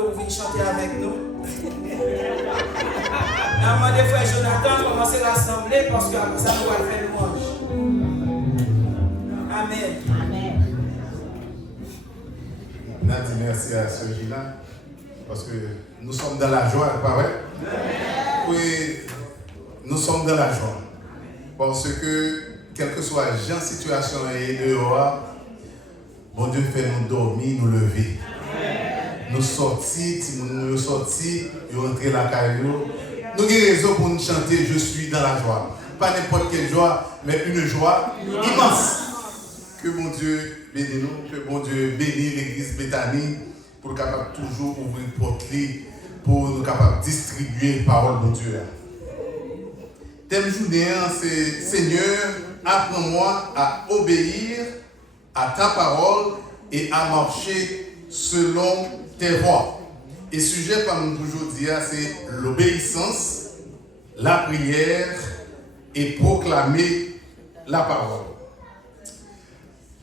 pour venir chanter avec nous. Maman des frères Jonathan, commencez à rassembler parce que après ça, nous allons faire louange. Amen. Amen. Nadine, merci à Sœur Gina, parce que nous sommes dans la joie, pas vrai? Oui, nous sommes dans la joie. Parce que, quelle que soit la situation et dehors, bon Dieu fait nous dormir, nous lever. Nous sortir, si nous sortir, nous rentrer la caillou. Nous avons raison pour nous chanter Je suis dans la joie. Pas n'importe quelle joie, mais une joie immense. Que mon Dieu bénisse nous, que mon Dieu bénisse l'église Béthanie pour capable toujours ouvrir porte pour nous capable distribuer la parole de Dieu. Thème journée, c'est Seigneur, apprends-moi à obéir à ta parole et à marcher selon tes voies. Et sujet comme aujourd'hui, c'est l'obéissance, la prière et proclamer la parole.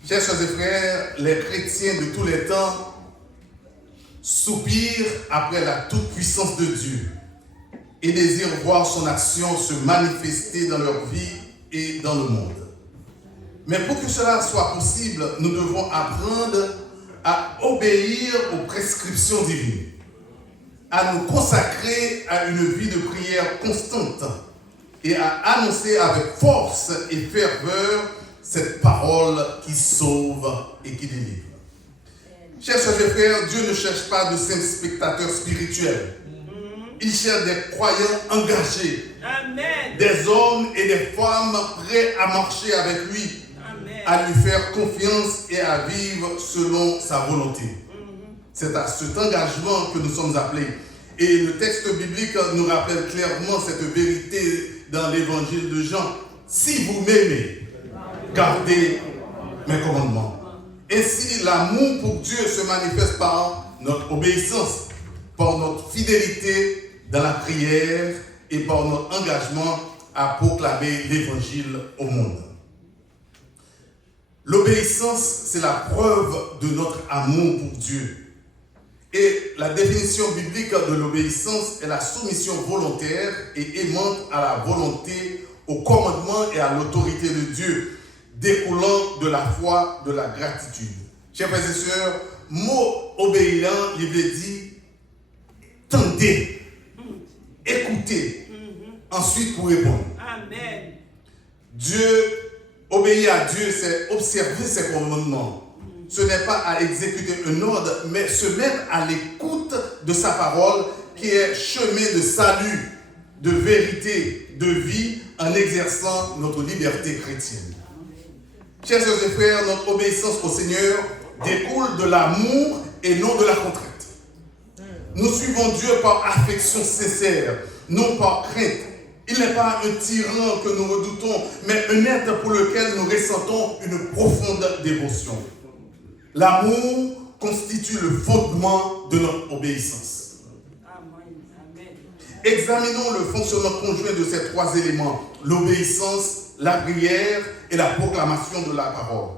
Chers soeurs et frères, les chrétiens de tous les temps soupirent après la toute-puissance de Dieu et désirent voir son action se manifester dans leur vie et dans le monde. Mais pour que cela soit possible, nous devons apprendre à obéir aux prescriptions divines, à nous consacrer à une vie de prière constante et à annoncer avec force et ferveur cette parole qui sauve et qui délivre. Chers soeurs et frères, Dieu ne cherche pas de simples spectateurs spirituels. Il cherche des croyants engagés, Amen. Des hommes et des femmes prêts à marcher avec lui, Amen. À lui faire confiance et à vivre selon sa volonté. C'est à cet engagement que nous sommes appelés. Et le texte biblique nous rappelle clairement cette vérité dans l'évangile de Jean. Si vous m'aimez, gardez mes commandements. Ainsi, l'amour pour Dieu se manifeste par notre obéissance, par notre fidélité dans la prière et par notre engagement à proclamer l'évangile au monde. L'obéissance, c'est la preuve de notre amour pour Dieu. Et la définition biblique de l'obéissance est la soumission volontaire et aimante à la volonté, au commandement et à l'autorité de Dieu, découlant de la foi, de la gratitude. Chers frères et sœurs, mot obéissant, il veut dire tendez, écoutez, ensuite pour répondre. Amen. Dieu, obéir à Dieu, c'est observer ses commandements. Ce n'est pas à exécuter un ordre, mais se mettre à l'écoute de sa parole qui est chemin de salut, de vérité, de vie en exerçant notre liberté chrétienne. Chers sœurs et frères, notre obéissance au Seigneur découle de l'amour et non de la contrainte. Nous suivons Dieu par affection sincère, non par crainte. Il n'est pas un tyran que nous redoutons, mais un être pour lequel nous ressentons une profonde dévotion. L'amour constitue le fondement de notre obéissance. Examinons le fonctionnement conjoint de ces trois éléments, l'obéissance, la prière et la proclamation de la parole.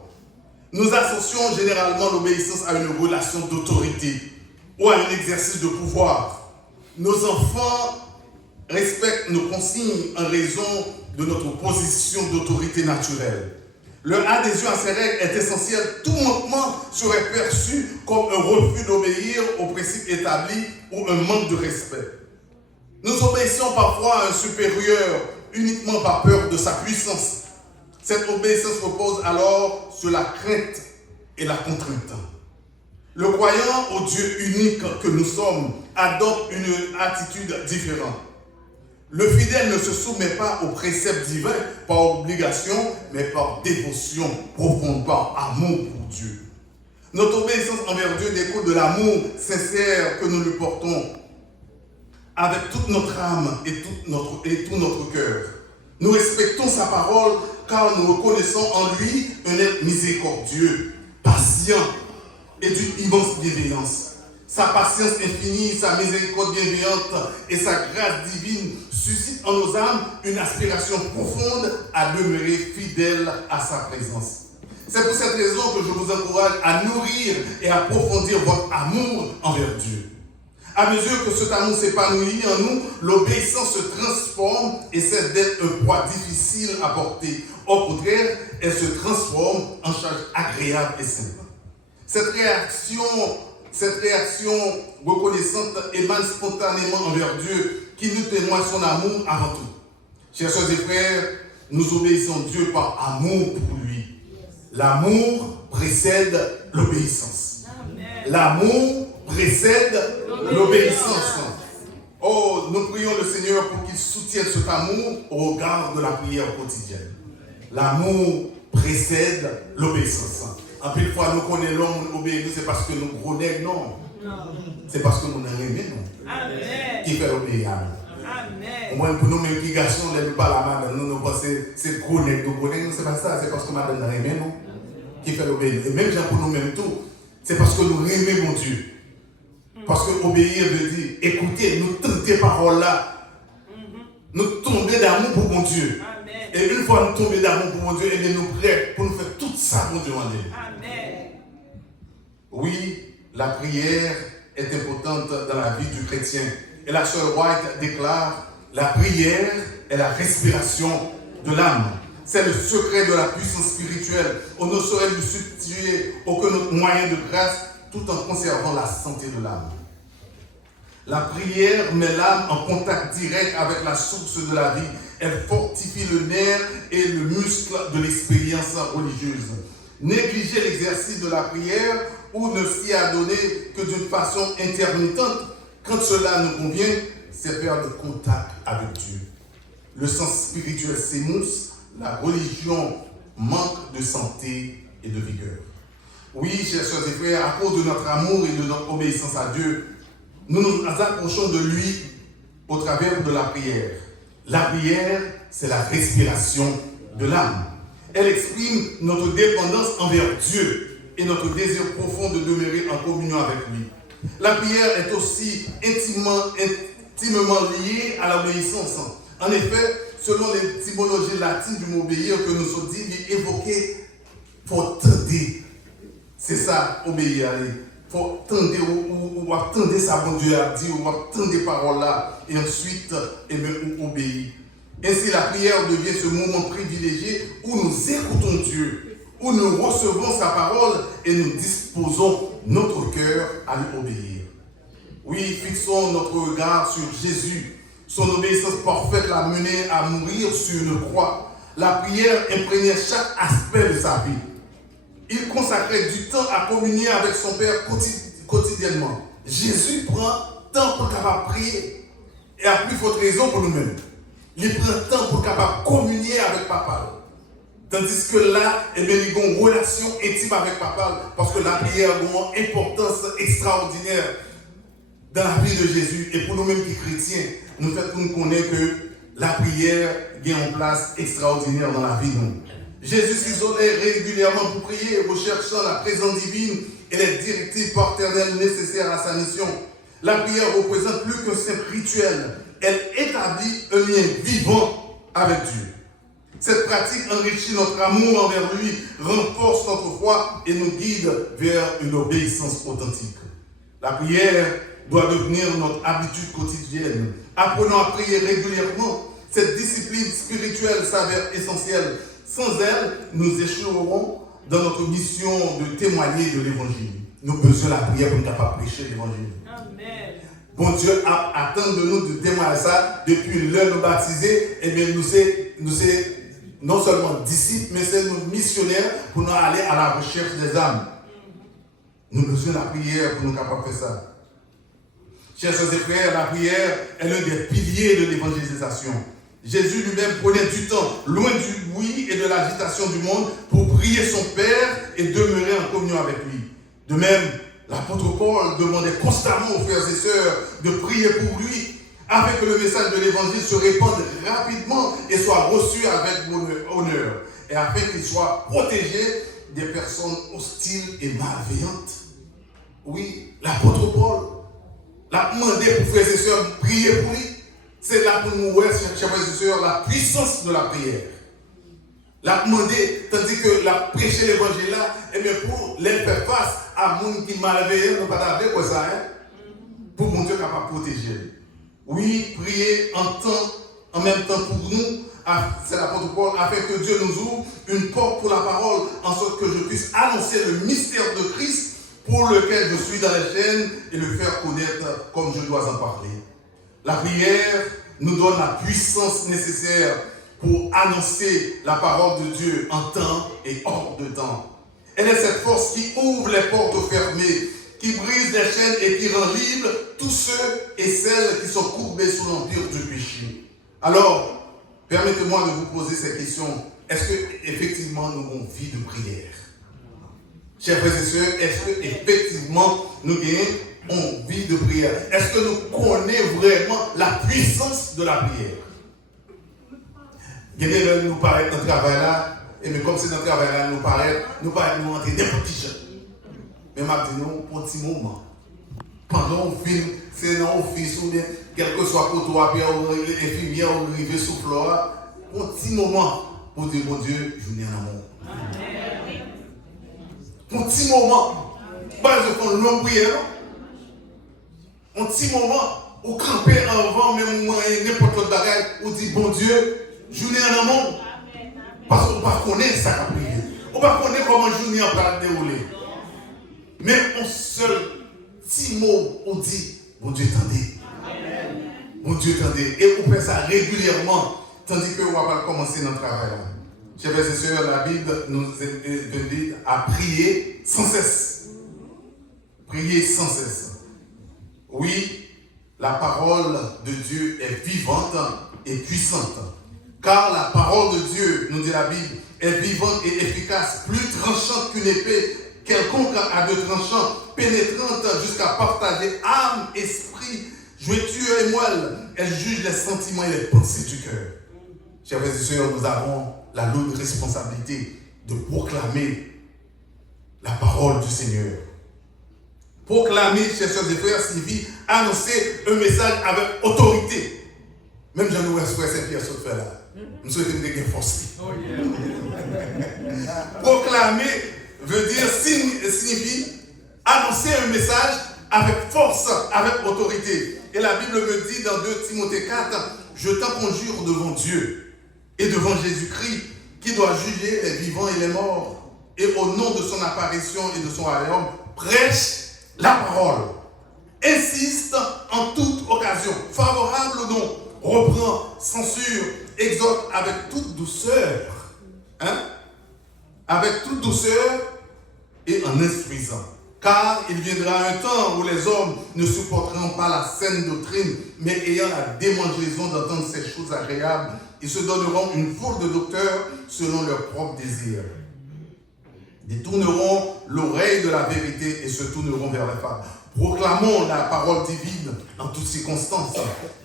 Nous associons généralement l'obéissance à une relation d'autorité ou à un exercice de pouvoir. Nos enfants respectent nos consignes en raison de notre position d'autorité naturelle. Leur adhésion à ces règles est essentielle. Tout manquement serait perçu comme un refus d'obéir aux principes établis ou un manque de respect. Nous obéissons parfois à un supérieur uniquement par peur de sa puissance. Cette obéissance repose alors sur la crainte et la contrainte. Le croyant au Dieu unique que nous sommes adopte une attitude différente. Le fidèle ne se soumet pas aux préceptes divins par obligation, mais par dévotion profonde, par amour pour Dieu. Notre obéissance envers Dieu découle de l'amour sincère que nous lui portons avec toute notre âme et tout notre cœur. Nous respectons sa parole car nous reconnaissons en lui un être miséricordieux, patient et d'une immense bienveillance. Sa patience infinie, sa miséricorde bienveillante et sa grâce divine suscitent en nos âmes une aspiration profonde à demeurer fidèle à sa présence. C'est pour cette raison que je vous encourage à nourrir et approfondir votre amour envers Dieu. À mesure que cet amour s'épanouit en nous, l'obéissance se transforme et cesse d'être un poids difficile à porter. Au contraire, elle se transforme en charge agréable et simple. Cette réaction reconnaissante émane spontanément envers Dieu qui nous témoigne son amour avant tout. Chers soeurs et frères, nous obéissons Dieu par amour pour lui. L'amour précède l'obéissance. L'amour précède l'obéissance. Oh, nous prions le Seigneur pour qu'il soutienne cet amour au regard de la prière quotidienne. L'amour précède l'obéissance. En plus de fois, nous connaissons l'homme, nous obéissons, c'est parce que nous gros nègres, non. C'est parce que nous n'aimons non. Amen. Qui fait obéir. Amen. Au moins, pour nous, même qui garçons, on n'aime pas la madame, nous pensons que c'est gros nègre, c'est pas ça, c'est parce que madame n'aime non. Qui fait obéir. Et même pour nous-mêmes tout, c'est parce que nous aimons Dieu. Parce que obéir veut dire écouter, nous tenter parole là. Nous tomber d'amour pour mon Dieu. Amen. Et une fois nous tomber d'amour pour mon Dieu, et bien nous prêts pour nous faire tout ça pour Dieu en Dieu. Amen. Oui, la prière est importante dans la vie du chrétien. Et la sœur White déclare, la prière est la respiration de l'âme. C'est le secret de la puissance spirituelle. On ne saurait lui substituer aucun autre moyen de grâce tout en conservant la santé de l'âme. La prière met l'âme en contact direct avec la source de la vie. Elle fortifie le nerf et le muscle de l'expérience religieuse. Négliger l'exercice de la prière ou ne s'y adonner que d'une façon intermittente, quand cela nous convient, c'est perdre contact avec Dieu. Le sens spirituel s'émousse, la religion manque de santé et de vigueur. Oui, chers soeurs et frères, à cause de notre amour et de notre obéissance à Dieu, nous nous approchons de lui au travers de la prière. La prière, c'est la respiration de l'âme. Elle exprime notre dépendance envers Dieu et notre désir profond de demeurer en communion avec lui. La prière est aussi intimement liée à l'obéissance. En effet, selon l'étymologie latine du mot obéir que nous sommes dit, il est évoqué pour tenter. C'est ça, obéir. Il faut tendre ou attendre sa bon Dieu à dire, ou attendre des paroles là, et ensuite obéir. Ainsi, la prière devient ce moment privilégié où nous écoutons Dieu, où nous recevons sa parole et nous disposons notre cœur à lui obéir. Oui, fixons notre regard sur Jésus. Son obéissance parfaite l'a mené à mourir sur une croix. La prière imprégnait chaque aspect de sa vie. Il consacrait du temps à communier avec son Père quotidiennement. Jésus prend temps pour capable prier. Et à plus forte raison pour nous-mêmes. Il prend temps pour capable communier avec Papa. Tandis que là, il y a une relation intime avec Papa. Parce que la prière a une importance extraordinaire dans la vie de Jésus. Et pour nous-mêmes qui chrétiens, nous connaissons que la prière a une place extraordinaire dans la vie de nous. Jésus s'isolait régulièrement pour prier, recherchant la présence divine et les directives paternelles nécessaires à sa mission. La prière représente plus qu'un simple rituel. Elle établit un lien vivant avec Dieu. Cette pratique enrichit notre amour envers lui, renforce notre foi et nous guide vers une obéissance authentique. La prière doit devenir notre habitude quotidienne. Apprenons à prier régulièrement. Cette discipline spirituelle s'avère essentielle. Sans elle, nous échouerons dans notre mission de témoigner de l'évangile. Nous avons besoin de la prière pour nous capables de prêcher l'évangile. Amen. Bon Dieu attend de nous de témoigner ça depuis l'heure de baptiser. Et bien nous sommes non seulement disciples, mais c'est nos missionnaires pour nous aller à la recherche des âmes. Nous avons besoin de la prière pour nous capables de faire ça. Chers soeurs et frères, la prière est l'un des piliers de l'évangélisation. Jésus lui-même prenait du temps, loin du bruit et de l'agitation du monde, pour prier son Père et demeurer en communion avec lui. De même, l'apôtre Paul demandait constamment aux frères et sœurs de prier pour lui, afin que le message de l'évangile se répande rapidement et soit reçu avec honneur, et afin qu'il soit protégé des personnes hostiles et malveillantes. Oui, l'apôtre Paul l'a demandé pour frères et sœurs de prier pour lui. C'est là pour nous voir, chers frères et sœurs, la puissance de la prière. L'a demandé, tandis que la prêcher l'évangile là, et bien pour les faire face à monde qui malveillant, nous pas d'appeler quoi ça, hein? Pour mon Dieu, capable de protéger. Oui, prier en même temps pour nous, c'est l'apôtre Paul, afin que Dieu nous ouvre une porte pour la parole, en sorte que je puisse annoncer le mystère de Christ pour lequel je suis dans les chaînes et le faire connaître comme je dois en parler. La prière nous donne la puissance nécessaire pour annoncer la parole de Dieu en temps et hors de temps. Elle est cette force qui ouvre les portes fermées, qui brise les chaînes et qui rend libre tous ceux et celles qui sont courbés sous l'empire du péché. Alors, permettez-moi de vous poser cette question. Est-ce qu'effectivement nous avons vie de prière? Chers frères et sœurs, est-ce qu'effectivement nous avons vie de prière? Est-ce que nous connaissons vraiment la puissance de la prière? Bien, nous paraît dans le travail là, et mais comme c'est dans le travail là, nous paraît nous entrer des petits gens. Mais maintenant, pour un petit moment, pendant qu'on filme, c'est dans l'office ou bien, quel que soit pour toi, infirmière ou rivé sous flore, pour un petit moment, pour dire, mon Dieu, je viens en amour. Pour un petit moment, pas de prendre une longue prière, un petit moment, ou camper avant, même n'importe quel bagage, ou dire, bon Dieu, je viens en amour. Parce qu'on ne connaît pas ça qu'a prié. On ne connaît pas comment je viens en dérouler. Mais un seul petit mot, on dit, bon Dieu, attendez. Bon Dieu, attendez. Et on fait ça régulièrement, tandis qu'on va pas commencer notre travail. Chers frères et sœurs, la Bible nous invite à prier sans cesse. Prier sans cesse. Oui, la parole de Dieu est vivante et puissante. Car la parole de Dieu, nous dit la Bible, est vivante et efficace, plus tranchante qu'une épée quelconque à deux tranchants, pénétrante jusqu'à partager âme, esprit, jointure et moelle. Elle juge les sentiments et les pensées du cœur. Chers frères et sœurs, nous avons la lourde responsabilité de proclamer la parole du Seigneur. Proclamer, chers soeurs et frères, signifie annoncer un message avec autorité. Même Jean-Louis Frère Saint-Pierre se fait là. Nous souhaitons que vous force. Proclamer veut dire, signifie annoncer un message avec force, avec autorité. Et la Bible me dit dans 2 Timothée 4, je t'en conjure devant Dieu et devant Jésus-Christ, qui doit juger les vivants et les morts. Et au nom de son apparition et de son royaume, prêche la parole. Insiste en toute occasion, favorable ou non, reprend, censure, exhorte avec toute douceur. Avec toute douceur et en instruisant. Car il viendra un temps où les hommes ne supporteront pas la saine doctrine, mais ayant la démangeaison d'entendre ces choses agréables, ils se donneront une foule de docteurs selon leurs propres désirs. Détourneront l'oreille de la vérité et se tourneront vers les femmes. Proclamons la parole divine en toutes circonstances.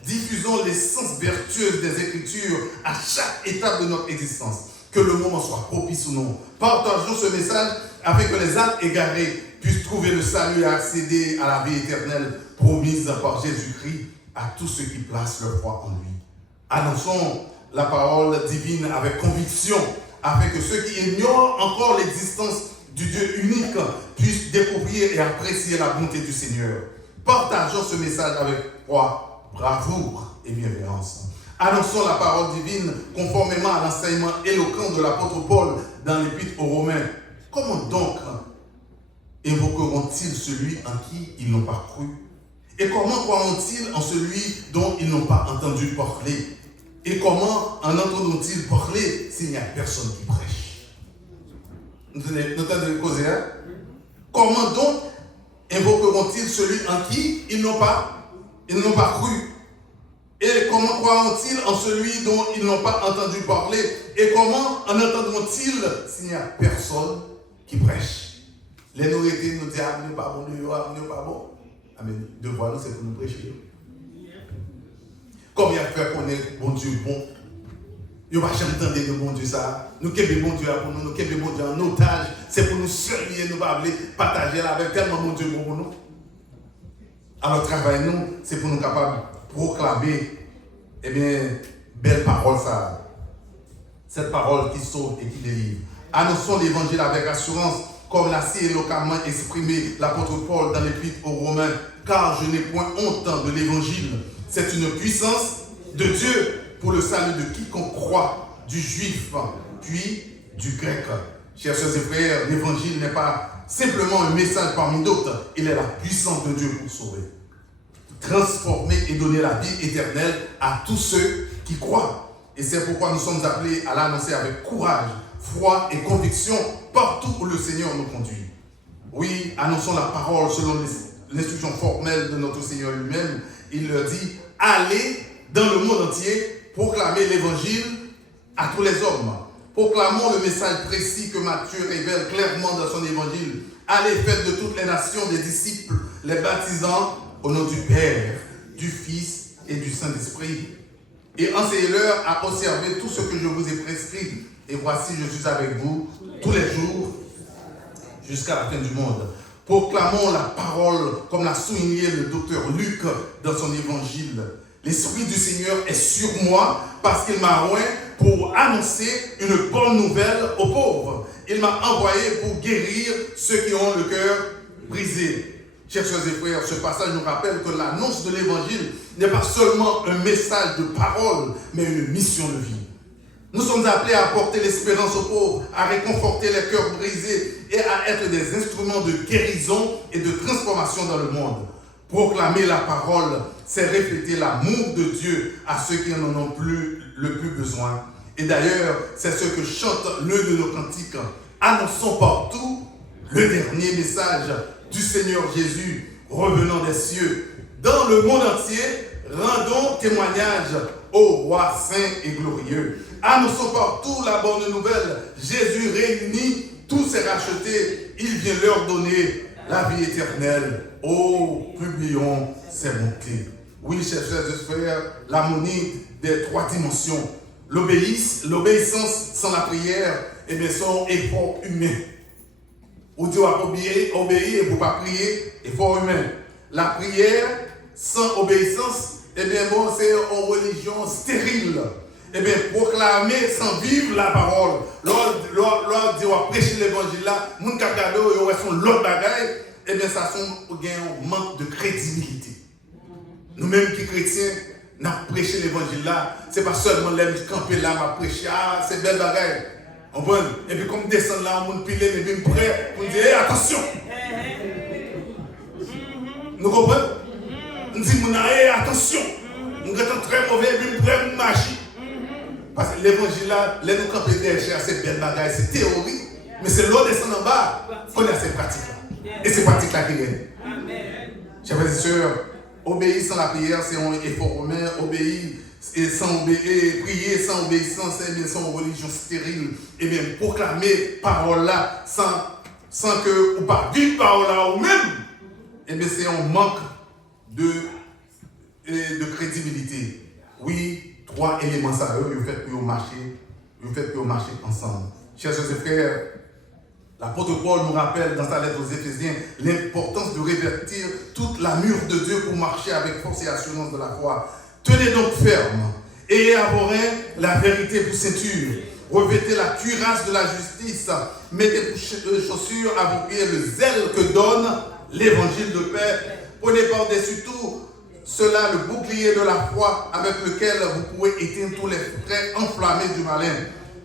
Diffusons l'essence vertueuse des Écritures à chaque étape de notre existence. Que le moment soit propice ou non. Partageons ce message afin que les âmes égarées puissent trouver le salut et accéder à la vie éternelle promise par Jésus-Christ à tous ceux qui placent leur foi en lui. Annonçons la parole divine avec conviction afin que ceux qui ignorent encore l'existence du Dieu unique puissent découvrir et apprécier la bonté du Seigneur. Partageons ce message avec foi, bravoure et bienveillance. Annonçons la parole divine conformément à l'enseignement éloquent de l'apôtre Paul dans l'épître aux Romains. Comment donc évoqueront-ils celui en qui ils n'ont pas cru? Et comment croiront-ils en celui dont ils n'ont pas entendu parler? Et comment en entendront-ils parler s'il n'y a personne qui prêche? Nous entendons causer, hein? Comment donc invoqueront-ils celui en qui ils n'ont pas cru? Et comment croiront-ils en celui dont ils n'ont pas entendu parler? Et comment en entendront-ils s'il n'y a personne qui prêche? Les nourrités nous disent, ah, nous pas bon, nous pas bon. Ah, mais devoir nous, c'est pour nous prêcher. Comme il a fait connaître bon Dieu bon. Il ne va jamais entendre de bon Dieu ça. Nous qu'est bon Dieu pour nous, nous qu'est bon Dieu en otage. C'est pour nous seuls, nous pas partager avec tellement bon Dieu pour nous. Alors, travail nous, c'est pour nous capables de proclamer, eh bien, belle parole ça. Cette parole qui sauve et qui délivre. Annonçons l'évangile avec assurance, comme l'a si éloquemment exprimé l'apôtre Paul dans l'épître aux Romains. car je n'ai point honte de l'évangile. C'est une puissance de Dieu pour le salut de quiconque croit, du juif, puis du grec. Chers sœurs et frères, l'évangile n'est pas simplement un message parmi d'autres, il est la puissance de Dieu pour sauver, transformer et donner la vie éternelle à tous ceux qui croient. Et c'est pourquoi nous sommes appelés à l'annoncer avec courage, foi et conviction partout où le Seigneur nous conduit. Oui, annonçons la parole selon l'instruction formelle de notre Seigneur lui-même. Il leur dit, allez dans le monde entier, proclamer l'évangile à tous les hommes. Proclamons le message précis que Matthieu révèle clairement dans son évangile. Allez, faites de toutes les nations des disciples, les baptisant au nom du Père, du Fils et du Saint-Esprit. Et enseignez-leur à observer tout ce que je vous ai prescrit. Et voici, je suis avec vous tous les jours jusqu'à la fin du monde. Proclamons la parole, comme l'a souligné le docteur Luc dans son évangile. L'Esprit du Seigneur est sur moi parce qu'il m'a oint pour annoncer une bonne nouvelle aux pauvres. Il m'a envoyé pour guérir ceux qui ont le cœur brisé. Chers frères et frères, ce passage nous rappelle que l'annonce de l'évangile n'est pas seulement un message de parole, mais une mission de vie. Nous sommes appelés à apporter l'espérance aux pauvres, à réconforter les cœurs brisés et à être des instruments de guérison et de transformation dans le monde. Proclamer la parole, c'est refléter l'amour de Dieu à ceux qui n'en ont plus le plus besoin. Et d'ailleurs, c'est ce que chante l'un de nos cantiques. Annonçons partout le dernier message du Seigneur Jésus revenant des cieux. Dans le monde entier, rendons témoignage au roi saint et glorieux. Annonçons partout la bonne nouvelle. Jésus réunit tous ses rachetés. Il vient leur donner la vie éternelle. Oh, publions ses bontés. Oui, chers frères et frères, l'harmonie des trois dimensions. L'obéissance sans la prière, eh bien, son effort humain. Ou Dieu a obéir et pour pas prier, effort humain. La prière sans obéissance, eh bien, bon, c'est une religion stérile. Eh bien, proclamer sans vivre la parole. Lors Dieu a prêché l'évangile là, moun ka gade yo son l'autre bagaille, eh bien, ça son un manque de crédibilité. Nous-mêmes qui chrétiens, nous prêché l'évangile là, c'est pas seulement les camper là, m'a prêché, ah, c'est belle bagaille. On voit, et puis comme descend là, on pile, mais bien prêt pour dire, hey, attention. Nous comprenons? On dit, hey, attention. Nous sommes très mauvais, bien prêt pour marcher. Parce que l'évangile là, les nous camper derrière, c'est belle bagaille, c'est théorie, mais c'est l'eau descend en bas, qu'on a ces pratiques là. Et ces pratiques là qui viennent. Chers frères et sœurs, obéir sans la prière, c'est un effort humain. Obéir et prier sans obéissance, c'est sans religion stérile. Et bien, proclamer parole là sans que, ou pas vivre parole là ou même, et bien, c'est un manque de crédibilité. Oui, trois éléments ça, ils font pour marcher ensemble. Chers et frères, l'apôtre Paul nous rappelle dans sa lettre aux Éphésiens l'importance de revêtir toute l'armure de Dieu pour marcher avec force et assurance de la foi. Tenez donc ferme et à vos reins la vérité pour ceinture. Revêtez la cuirasse de la justice. Mettez pour chaussures à vos pieds le zèle que donne l'évangile de paix. Prenez par-dessus tout cela le bouclier de la foi avec lequel vous pouvez éteindre tous les traits enflammés du malin.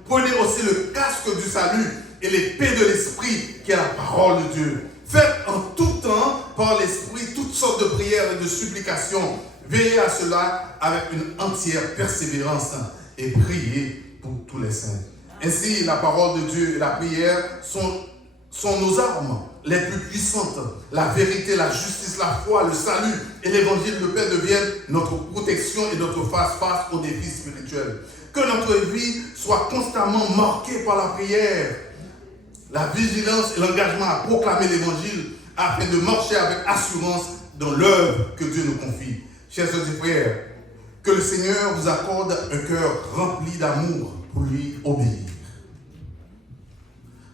Prenez aussi le casque du salut et l'épée de l'esprit qui est la parole de Dieu. Faites en tout temps par l'esprit toutes sortes de prières et de supplications. Veillez à cela avec une entière persévérance et priez pour tous les saints. Ainsi, la parole de Dieu et la prière sont nos armes les plus puissantes. La vérité, la justice, la foi, le salut et l'évangile de paix deviennent notre protection et notre face-face aux défis spirituels. Que notre vie soit constamment marquée par la prière, la vigilance et l'engagement à proclamer l'évangile afin de marcher avec assurance dans l'œuvre que Dieu nous confie. Chers et frères, que le Seigneur vous accorde un cœur rempli d'amour pour lui obéir.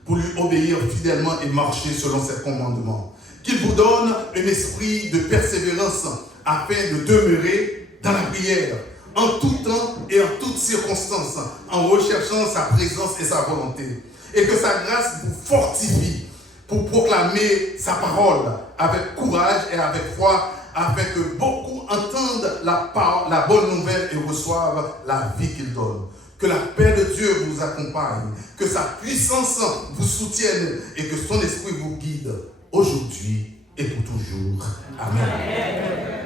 Pour lui obéir fidèlement et marcher selon ses commandements. Qu'il vous donne un esprit de persévérance afin de demeurer dans la prière, en tout temps et en toutes circonstances, en recherchant sa présence et sa volonté. Et que sa grâce vous fortifie pour proclamer sa parole avec courage et avec foi afin que beaucoup entendent la bonne nouvelle et reçoivent la vie qu'il donne. Que la paix de Dieu vous accompagne, que sa puissance vous soutienne et que son esprit vous guide aujourd'hui et pour toujours. Amen.